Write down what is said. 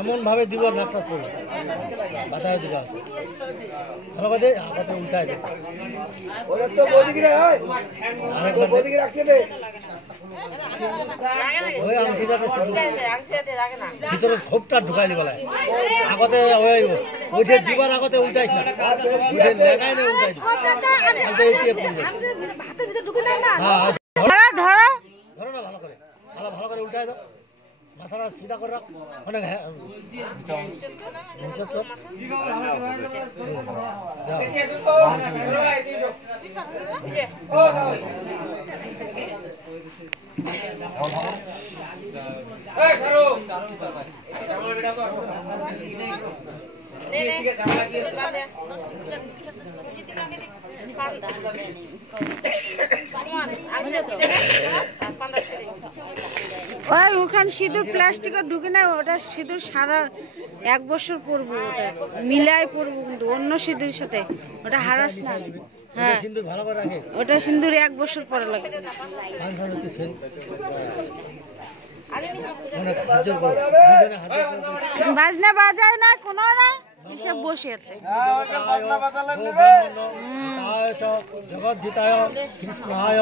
এমন ভাবে দিব নাকটা পড়বে বাতায় দিবা ভালো করে হাতে উল্টায় দে ওরে তো বদিকে রে হয় আরেকবার বদিকে রাখতে দে ওই আংটিটাতে ভিতরে খোপটা ঢুকাই দিবা লাগে আগতে ওই যে দিবার আগতে উল্টাইছ না ওই লাগাই না উল্টাইছ আগে উঠিয়ে পড়বে ভাতের ভিতর ঢুকে না হ্যাঁ ধরো না ভালো করে উল্টায় দাও মাথাটা সিধা করে রাখ অনেক ওখানে সিঁদুর প্লাস্টিকের ঢুকে না ওটা সিঁদুর সারা 1 বছর পরবো ওটা মিলাই পরবো কিন্তু অন্য সিঁদুরের সাথে ওটা হারাস না হ্যাঁ ওটা সিঁদুর 1 বছর পরে লাগে বাজনা বাজায় না কোনো না সব বসে আছে জগৎ জিতায় কৃষ্ণায়